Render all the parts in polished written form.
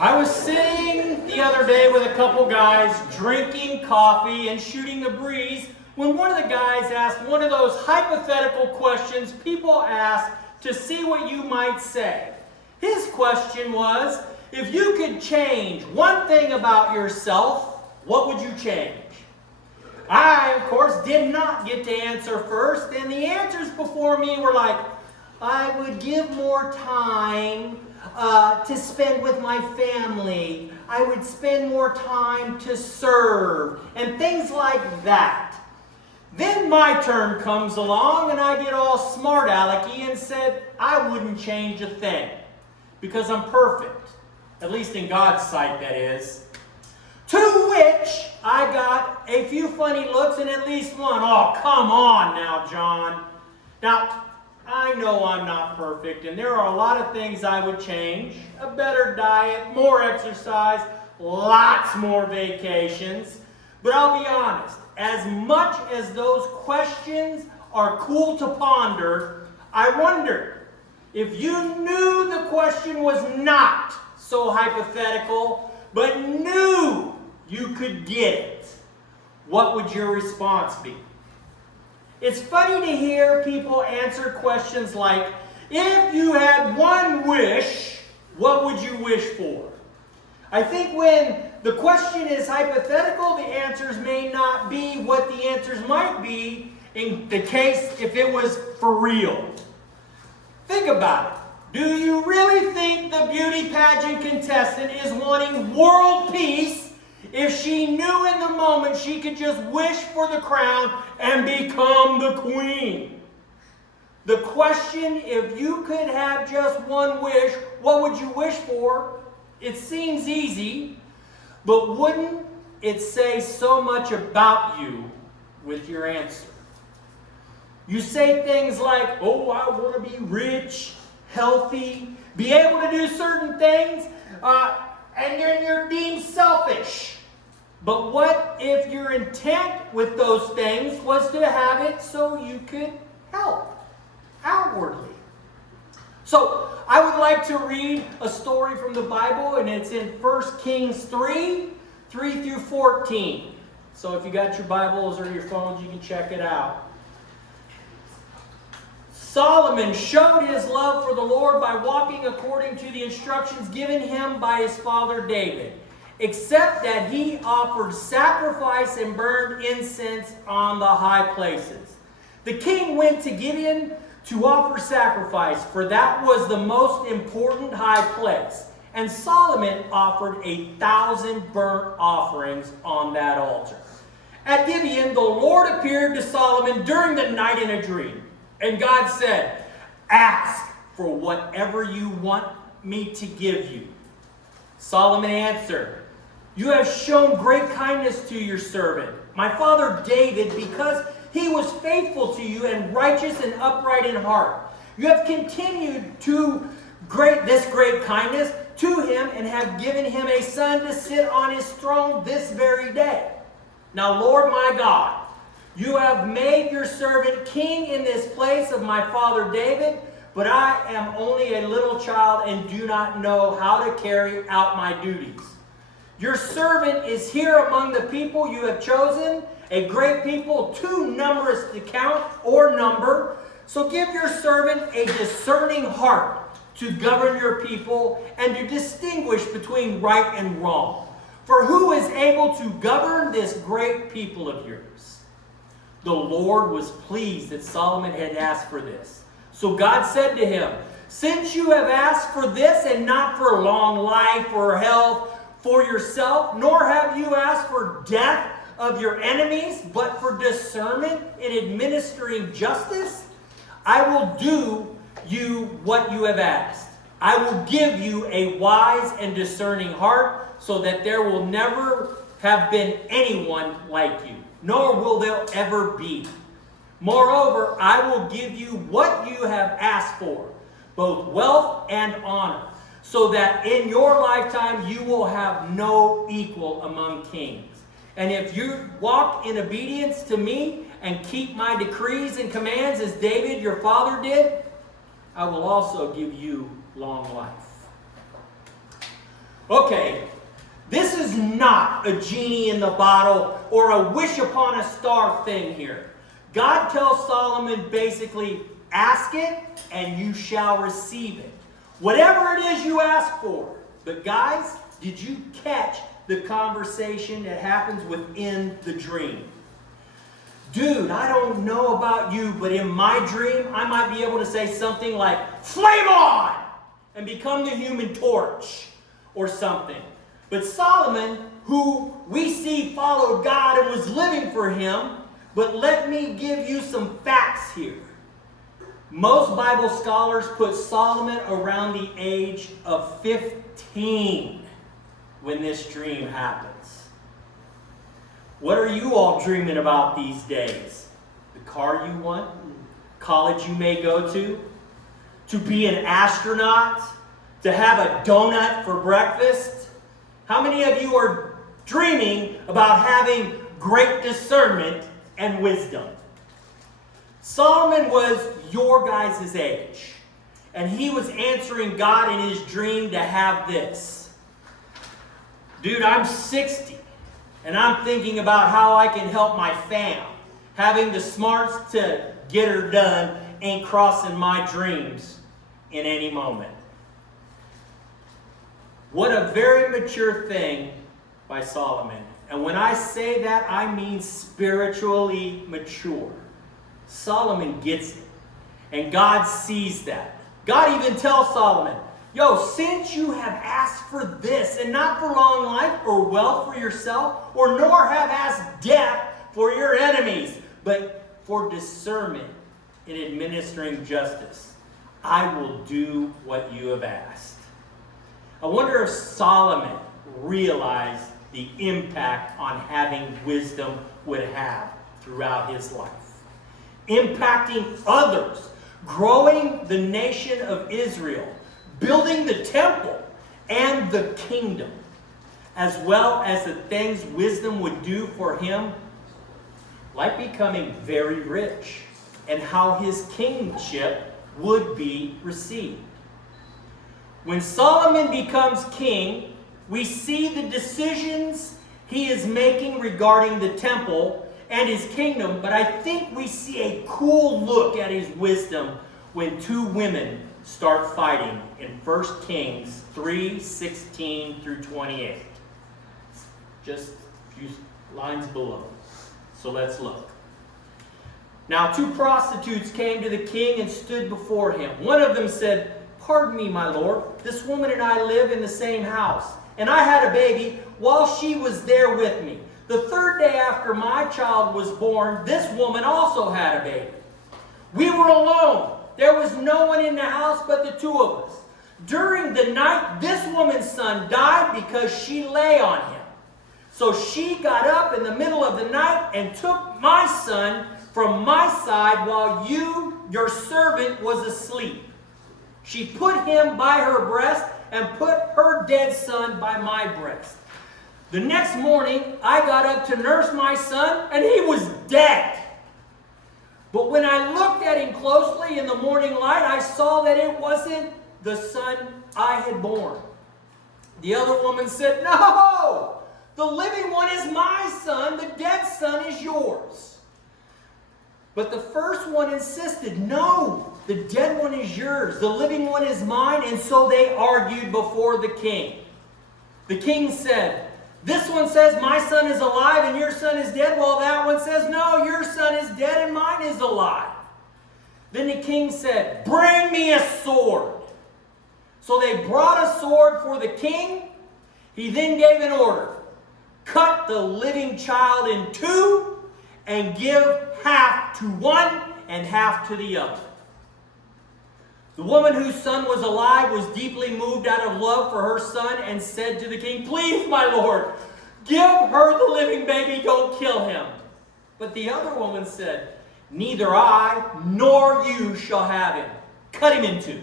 I was sitting the other day with a couple guys drinking coffee and shooting the breeze when one of the guys asked one of those hypothetical questions people ask to see what you might say. His question was, if you could change one thing about yourself, what would you change? I, of course, did not get to answer first, and the answers before me were like, I would give more time to spend with my family. I would spend more time to serve, and things like that. Then my turn comes along, and I get all smart alecky and said, I wouldn't change a thing, because I'm perfect. At least in God's sight, that is. To which I got a few funny looks and at least one, oh, come on now, John. Now, I know I'm not perfect, and there are a lot of things I would change. A better diet, more exercise, lots more vacations. But I'll be honest, as much as those questions are cool to ponder, I wonder, if you knew the question was not so hypothetical, but knew you could get it, what would your response be? It's funny to hear people answer questions like, if you had one wish, what would you wish for? I think when the question is hypothetical, the answers may not be what the answers might be in the case if it was for real. Think about it. Do you really think the beauty pageant contestant is wanting world peace if she knew in the moment she could just wish for the crown and become the queen? The question, if you could have just one wish, what would you wish for? It seems easy, but wouldn't it say so much about you with your answer? You say things like, oh, I want to be rich, healthy, be able to do certain things, and you're deemed selfish. But what if your intent with those things was to have it so you could help outwardly? So I would like to read a story from the Bible, and it's in 1 Kings 3 through 14. So if you got your Bibles or your phones, you can check it out. Solomon showed his love for the Lord by walking according to the instructions given him by his father David, except that he offered sacrifice and burned incense on the high places. The king went to Gibeon to offer sacrifice, for that was the most important high place. And Solomon offered 1,000 burnt offerings on that altar. At Gibeon, the Lord appeared to Solomon during the night in a dream. And God said, ask for whatever you want me to give you. Solomon answered, you have shown great kindness to your servant, my father David, because he was faithful to you and righteous and upright in heart. You have continued to this great kindness to him and have given him a son to sit on his throne this very day. Now, Lord my God, you have made your servant king in this place of my father David, but I am only a little child and do not know how to carry out my duties. Your servant is here among the people you have chosen, a great people too numerous to count or number. So give your servant a discerning heart to govern your people and to distinguish between right and wrong. For who is able to govern this great people of yours? The Lord was pleased that Solomon had asked for this. So God said to him, since you have asked for this and not for long life or health for yourself, nor have you asked for death of your enemies, but for discernment in administering justice, I will do you what you have asked. I will give you a wise and discerning heart, so that there will never have been anyone like you, nor will there ever be. Moreover, I will give you what you have asked for, both wealth and honor, so that in your lifetime you will have no equal among kings. And if you walk in obedience to me and keep my decrees and commands as David your father did, I will also give you long life. Okay, this is not a genie in the bottle or a wish upon a star thing here. God tells Solomon basically, ask it and you shall receive it. Whatever it is you ask for. But guys, did you catch the conversation that happens within the dream? Dude, I don't know about you, but in my dream, I might be able to say something like, flame on! And become the Human Torch or something. But Solomon, who we see followed God and was living for him, but let me give you some facts here. Most Bible scholars put Solomon around the age of 15 when this dream happens. What are you all dreaming about these days? The car you want? College you may go to be an astronaut? To have a donut for breakfast? How many of you are dreaming about having great discernment and wisdom? Solomon was your guys' age, and he was answering God in his dream to have this. Dude, I'm 60, and I'm thinking about how I can help my fam. Having the smarts to get her done ain't crossing my dreams in any moment. What a very mature thing by Solomon. And when I say that, I mean spiritually mature. Solomon gets it. And God sees that. God even tells Solomon, yo, since you have asked for this, and not for long life or wealth for yourself, or nor have asked death for your enemies, but for discernment in administering justice, I will do what you have asked. I wonder if Solomon realized the impact on having wisdom would have throughout his life. Impacting others, growing the nation of Israel, building the temple and the kingdom, as well as the things wisdom would do for him, like becoming very rich, and how his kingship would be received. When Solomon becomes king, we see the decisions he is making regarding the temple and his kingdom, but I think we see a cool look at his wisdom when two women start fighting in 1 Kings 3:16 through 28. Just a few lines below. So let's look. Now 2 prostitutes came to the king and stood before him. One of them said, "Pardon me, my lord, this woman and I live in the same house, and I had a baby while she was there with me. The 3rd day after my child was born, this woman also had a baby. We were alone. There was no one in the house but the 2 of us. During the night, this woman's son died because she lay on him. So she got up in the middle of the night and took my son from my side while your servant, was asleep. She put him by her breast and put her dead son by my breast. The next morning, I got up to nurse my son, and he was dead. But when I looked at him closely in the morning light, I saw that it wasn't the son I had born." The other woman said, "No, the living one is my son, the dead son is yours." But the first one insisted, "No, the dead one is yours, the living one is mine." And so they argued before the king. The king said, "This one says my son is alive and your son is dead, while that one says, no, your son is dead and mine is alive." Then the king said, "Bring me a sword." So they brought a sword for the king. He then gave an order: cut the living child in 2 and give half to one and half to the other. The woman whose son was alive was deeply moved out of love for her son and said to the king, "Please, my lord, give her the living baby, don't kill him." But the other woman said, "Neither I nor you shall have him. Cut him in 2.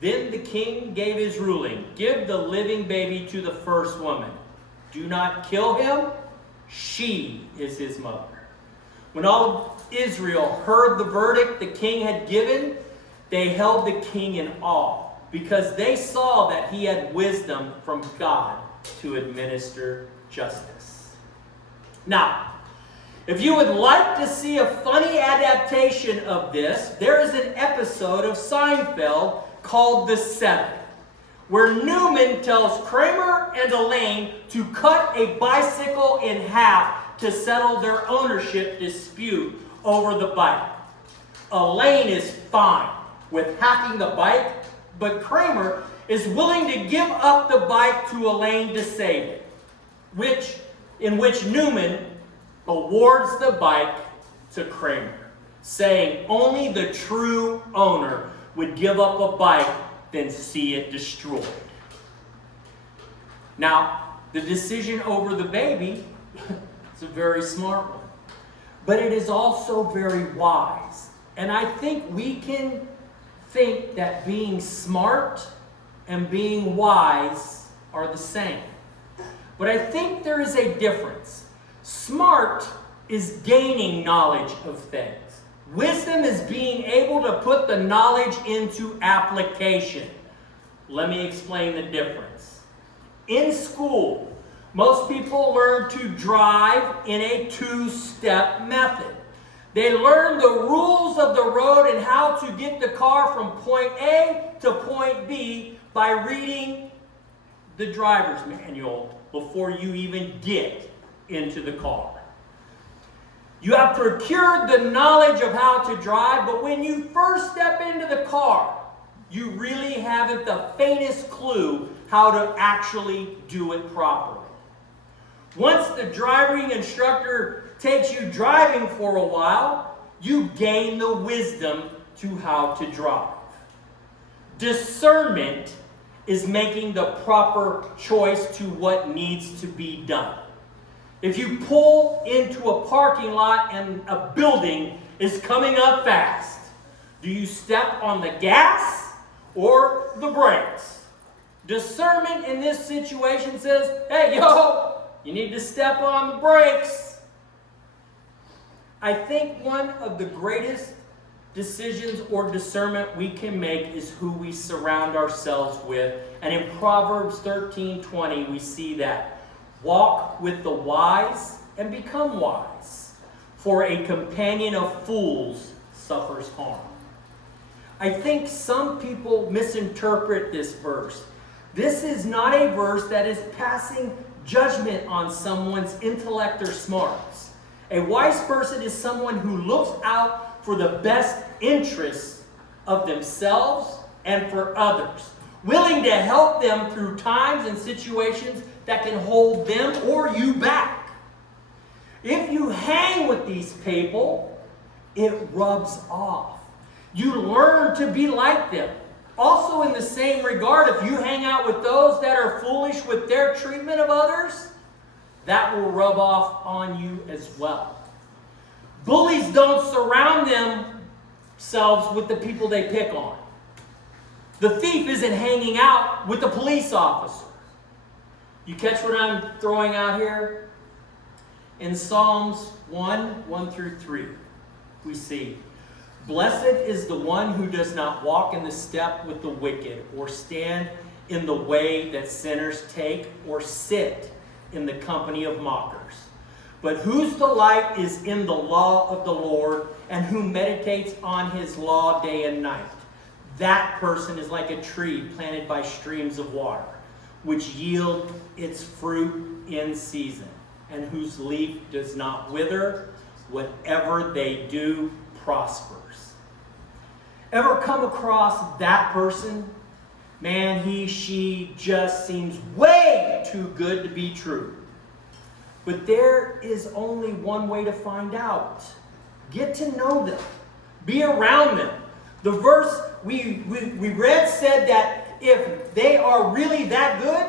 Then the king gave his ruling: give the living baby to the first woman. Do not kill him. She is his mother. When all of Israel heard the verdict the king had given, they held the king in awe because they saw that he had wisdom from God to administer justice. Now, if you would like to see a funny adaptation of this, there is an episode of Seinfeld called The Seven, where Newman tells Kramer and Elaine to cut a bicycle in half to settle their ownership dispute over the bike. Elaine is fine with hacking the bike, but Kramer is willing to give up the bike to Elaine to save it, in which Newman awards the bike to Kramer, saying only the true owner would give up a bike than see it destroyed. Now, the decision over the baby is a very smart one, but it is also very wise. And I think we can think that being smart and being wise are the same. But I think there is a difference. Smart is gaining knowledge of things. Wisdom is being able to put the knowledge into application. Let me explain the difference. In school, most people learn to drive in a two-step method. They learn the rules of the road and how to get the car from point A to point B by reading the driver's manual before you even get into the car. You have procured the knowledge of how to drive, but when you first step into the car, you really haven't the faintest clue how to actually do it properly. Once the driving instructor takes you driving for a while, you gain the wisdom to how to drive. Discernment is making the proper choice to what needs to be done. If you pull into a parking lot and a building is coming up fast, do you step on the gas or the brakes? Discernment in this situation says, hey, you need to step on the brakes. I think one of the greatest decisions or discernment we can make is who we surround ourselves with. And in Proverbs 13:20, we see that. Walk with the wise and become wise, for a companion of fools suffers harm. I think some people misinterpret this verse. This is not a verse that is passing judgment on someone's intellect or smarts. A wise person is someone who looks out for the best interests of themselves and for others, willing to help them through times and situations that can hold them or you back. If you hang with these people, it rubs off. You learn to be like them. Also, in the same regard, if you hang out with those that are foolish with their treatment of others, that will rub off on you as well. Bullies don't surround themselves with the people they pick on. The thief isn't hanging out with the police officer. You catch what I'm throwing out here? In Psalms 1 through 3, we see, blessed is the one who does not walk in the step with the wicked, or stand in the way that sinners take, or sit in the company of mockers, but whose delight is in the law of the Lord, and who meditates on his law day and night. That person is like a tree planted by streams of water, which yield its fruit in season, and whose leaf does not wither. Whatever they do prospers. Ever come across that person? Man, he, she just seems way too good to be true. But there is only one way to find out. Get to know them. Be around them. The verse we read said that if they are really that good,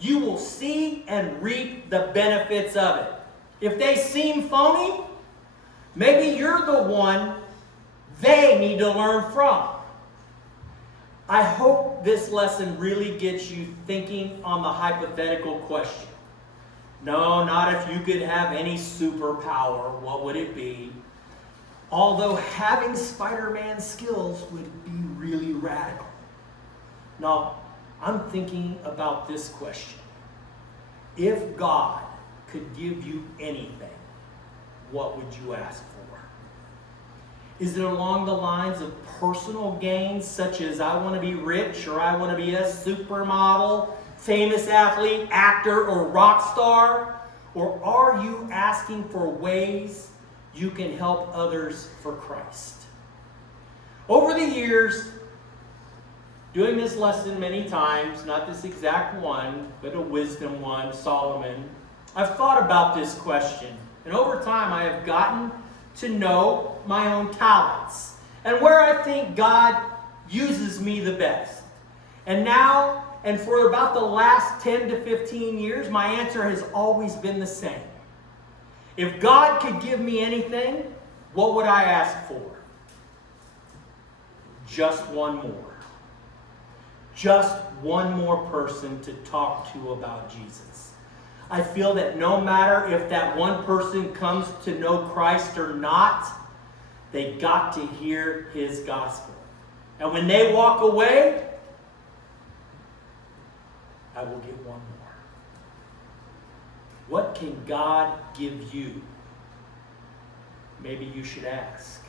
you will see and reap the benefits of it. If they seem phony, maybe you're the one they need to learn from. I hope this lesson really gets you thinking on the hypothetical question. No, not if you could have any superpower, what would it be? Although having Spider-Man skills would be really radical. No, I'm thinking about this question. If God could give you anything, what would you ask for? Is it along the lines of personal gains, such as I want to be rich, or I want to be a supermodel, famous athlete, actor, or rock star? Or are you asking for ways you can help others for Christ? Over the years, doing this lesson many times, not this exact one, but a wisdom one, Solomon, I've thought about this question. And over time, I have gotten to know my own talents and where I think God uses me the best. And now, and for about the last 10 to 15 years, my answer has always been the same. If God could give me anything, what would I ask for? Just one more. Just one more person to talk to about Jesus. I feel that no matter if that one person comes to know Christ or not, they got to hear his gospel. And when they walk away, I will get one more. What can God give you? Maybe you should ask.